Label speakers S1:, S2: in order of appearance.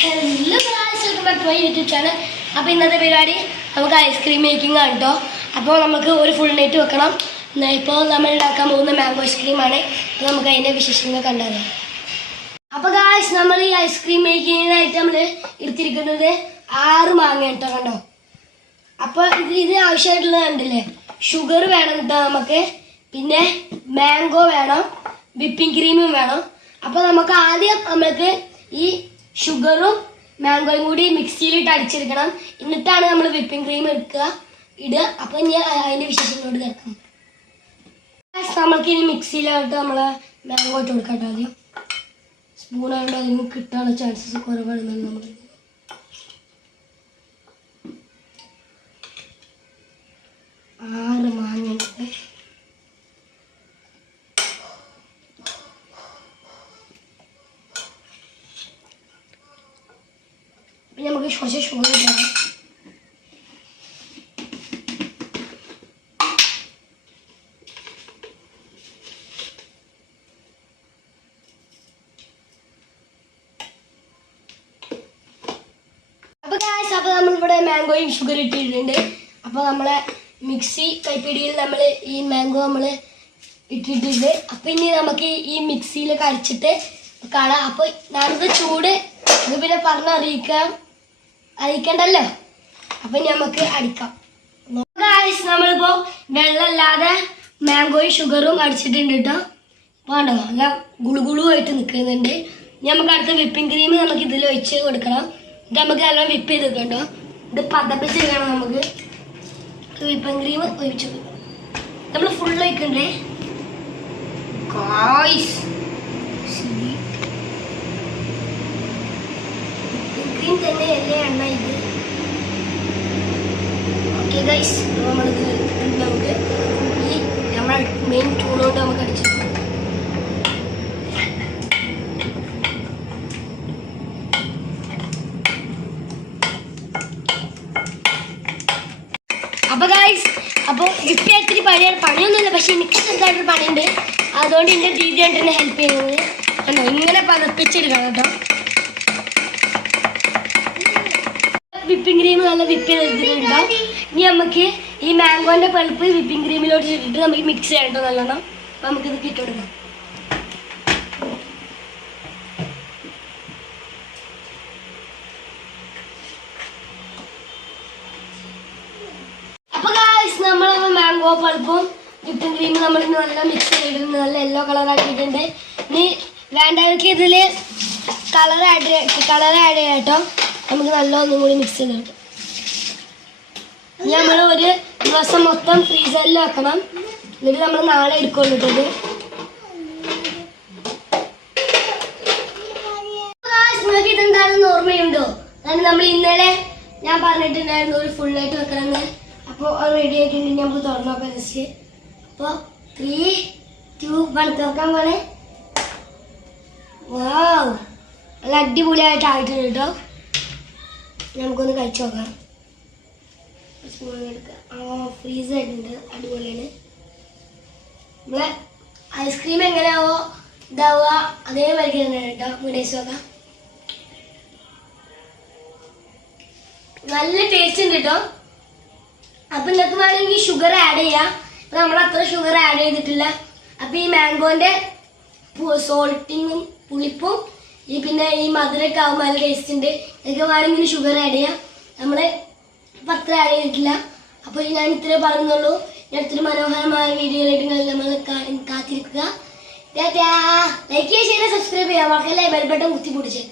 S1: Hello welcome back to my YouTube channel അപ്പോൾ ഇന്നത്തെ പരിപാടി നമുക്ക് ഐസ്ക്രീം മേക്കിംഗ് ആണ് കേട്ടോ അപ്പോൾ നമുക്ക് ഒരു ഫുൾ നൈറ്റ് വെക്കണം. ഇപ്പോൾ നമ്മൾ ഉണ്ടാക്കാൻ പോകുന്ന മാംഗോ ഐസ്ക്രീമാണ് അപ്പോൾ നമുക്ക് അതിന്റെ വിശേഷങ്ങൾ കണ്ടറിയാം അപ്പോൾ ഗായ്സ് നമ്മൾ ഈ ഐസ്ക്രീം മേക്കിങ്ങിനായിട്ട് നമ്മൾ എടുത്തിരിക്കുന്നത് ആറ് മാങ്ങ കേട്ടോ കണ്ടോ? അപ്പോൾ ഇത് ഇത് ആവശ്യമായിട്ടുള്ളത് കണ്ടില്ലേ? ഷുഗർ വേണം കേട്ടോ നമുക്ക്. പിന്നെ മാംഗോ വേണം. വിപ്പിംഗ് ക്രീമും വേണം. അപ്പോൾ നമുക്ക് ആദ്യം നമുക്ക് ഈ ഷുഗറും മാംഗോയും കൂടി മിക്സിയിലിട്ട് അടിച്ചെടുക്കണം. എന്നിട്ടാണ് നമ്മൾ വിപ്പിംഗ് ക്രീം എടുക്കുക. ഇടുക. അപ്പം ഞാൻ അതിന്റെ വിശേഷങ്ങളോട് കേൾക്കാം നമുക്ക് ഇനി മിക്സിയിലായിട്ട് നമ്മൾ മാംഗോ ഇട്ട് കൊടുക്കാം കേട്ടോ ആദ്യം. സ്പൂണായിട്ട് അതിന് കിട്ടാനുള്ള ചാൻസസ് കുറവാണെന്നാണ് നമ്മൾ ആറ് മാങ്ങ എടുത്ത് പിന്നെ നമുക്ക് കുറച്ച് ഷുഗർ ഇടാം അപ്പോൾ നമ്മളിവിടെ മാംഗോയും ഷുഗർ ഇട്ടിട്ടുണ്ട്. അപ്പോൾ നമ്മളെ മിക്സി കൈപ്പിടിയിൽ നമ്മൾ ഈ മാംഗോ നമ്മൾ ഇട്ടിട്ടുണ്ട്. അപ്പോൾ ഇനി നമുക്ക് ഈ മിക്സിയിൽ കരച്ചിട്ട് കാണാം. അപ്പോൾ ഞാനിത് ചൂട് ഇത് പിന്നെ പറഞ്ഞറിയിക്കാം. അറിയിക്കണ്ടല്ലോ? അപ്പൊ നമുക്ക് അടിക്കാം നമ്മളിപ്പോ വെള്ളമില്ലാതെ മാംഗോയും ഷുഗറും അടിച്ചിട്ടുണ്ട് കേട്ടോ വേണ്ടോ? നല്ല ഗുളുഗുളു ആയിട്ട് നിൽക്കുന്നുണ്ട് നമുക്ക് അടുത്ത വിപ്പിംഗ് ക്രീം നമുക്ക് ഇതിൽ ഒഴിച്ച് കൊടുക്കണം. ഇത് നമുക്ക് നല്ല വിപ്പ് ചെയ്ത് വെക്കണ്ടോ ഇത് പതപ്പിച്ച് വെക്കണം നമുക്ക്. വിപ്പിംഗ് ക്രീം ഒഴിച്ച് നമ്മൾ ഫുൾ ഒഴിക്കണ്ടേ? ഗായ്സ് ക്രീം തന്നെയല്ലേ എണ്ണ ഇത്? ഓക്കെ ഗൈസ് നമ്മളിത് നമുക്ക്. ഈ നമ്മൾ മെയിൻ ടൂളോട്ട് നമുക്ക് അടിച്ചു അപ്പൊ ഗൈസ് അപ്പോൾ ഇപ്പൊ ഇത്തിരി പണിയാണ് പണിയൊന്നുമില്ല പക്ഷെ എനിക്ക് ചെറുതായിട്ടൊരു പണിയുണ്ട്. അതുകൊണ്ട് എന്റെ ദീദി ആയിട്ട് എന്നെ ഹെൽപ്പ് ചെയ്യുന്നത്. ഇങ്ങനെ പതപ്പിച്ചെടുക്കണം കേട്ടോ. വിപ്പിംഗ് ക്രീം നല്ല വിപ്പ് ചെയ്തിട്ടുണ്ടാവും ഇനി നമുക്ക് ഈ മാംഗോന്റെ പൾപ്പ് വിപ്പിംഗ് ക്രീമിലോട്ട് ഇട്ടിട്ട് നമുക്ക് മിക്സ് ചെയ്യണ്ടോ നല്ലോണം. അപ്പൊ നമുക്കിത് ഗായ്സ് നമ്മൾ മാംഗോ പൾപ്പും വിപ്പിംഗ് ക്രീമും നമ്മൾ നല്ല മിക്സ് ചെയ്തിട്ടുണ്ട് നല്ല യെല്ലോ കളർ ആക്കിയിട്ടുണ്ട്. ഇനി വേണ്ടവർക്ക് ഇതിൽ കളർ ആഡ് കളർ ആഡ് ചെയ്യാം കേട്ടോ. നമുക്ക് നല്ല ഒന്നും കൂടി മിക്സ് ചെയ്തെടുക്കാം ഇനി നമ്മൾ ഒരു ദിവസം മൊത്തം ഫ്രീസറിൽ വെക്കണം എന്നിട്ട് നമ്മൾ നാളെ എടുക്കുള്ളൂ ഇതെന്താണെന്ന് ഓർമ്മയുണ്ടോ? അതായത് നമ്മൾ ഇന്നലെ ഞാൻ പറഞ്ഞിട്ടുണ്ടായിരുന്നു ഒരു ഫുള്ളായിട്ട് വെക്കണമെന്ന് അപ്പോൾ അത് റെഡി ആയിട്ടുണ്ട്. നമുക്ക് തുറന്നു നോക്കാം ജസ്റ്റ്. അപ്പോൾ ത്രീ ടു വൺ തുറക്കാൻ പോലെ വാവ് നല്ല അടിപൊളിയായിട്ട് ആയിട്ടുണ്ട് കേട്ടോ നമുക്കൊന്ന് കഴിച്ചു നോക്കാം. സ്പൂൺ എടുക്കാം ആ ഫ്രീസ് ആയിട്ടുണ്ട് അടിപൊളിയാണ്. നമ്മളെ ഐസ്ക്രീം എങ്ങനെയാവോ ഇതാവുക അതേമാതിരി തന്നെയാണ് കേട്ടോ. ടേസ്റ്റ് നോക്കാം. നല്ല ടേസ്റ്റ് ഉണ്ട് കേട്ടോ. അപ്പൊ നിങ്ങൾക്ക് വേണമെങ്കിൽ ഷുഗർ ആഡ് ചെയ്യാം. നമ്മൾ അത്ര ഷുഗർ ആഡ് ചെയ്തിട്ടില്ല. അപ്പൊ ഈ മാംഗോന്റെ സോൾട്ടിങ്ങും പുളിപ്പും ഈ പിന്നെ ഈ മധുരമൊക്കെ ആകുമ്പോൾ നല്ല ടേസ്റ്റ് ഉണ്ട്. നിങ്ങൾക്ക് വേണമെങ്കിൽ ഷുഗർ ആഡ് ചെയ്യാം. നമ്മൾ ഇപ്പം അത്ര ആഡ് ചെയ്തിട്ടില്ല അപ്പോൾ ഞാൻ ഇത്രേ പറയുന്നുള്ളൂ ഞാൻ ഇത്ര മനോഹരമായ വീഡിയോയിലായിട്ട് നമ്മൾ കാത്തിരിക്കുക. ലൈക്ക് ചെയ്യുക സബ്സ്ക്രൈബ് ചെയ്യാം മക്കളെ ബെൽബട്ടം കുത്തി പിടിച്ചേക്ക്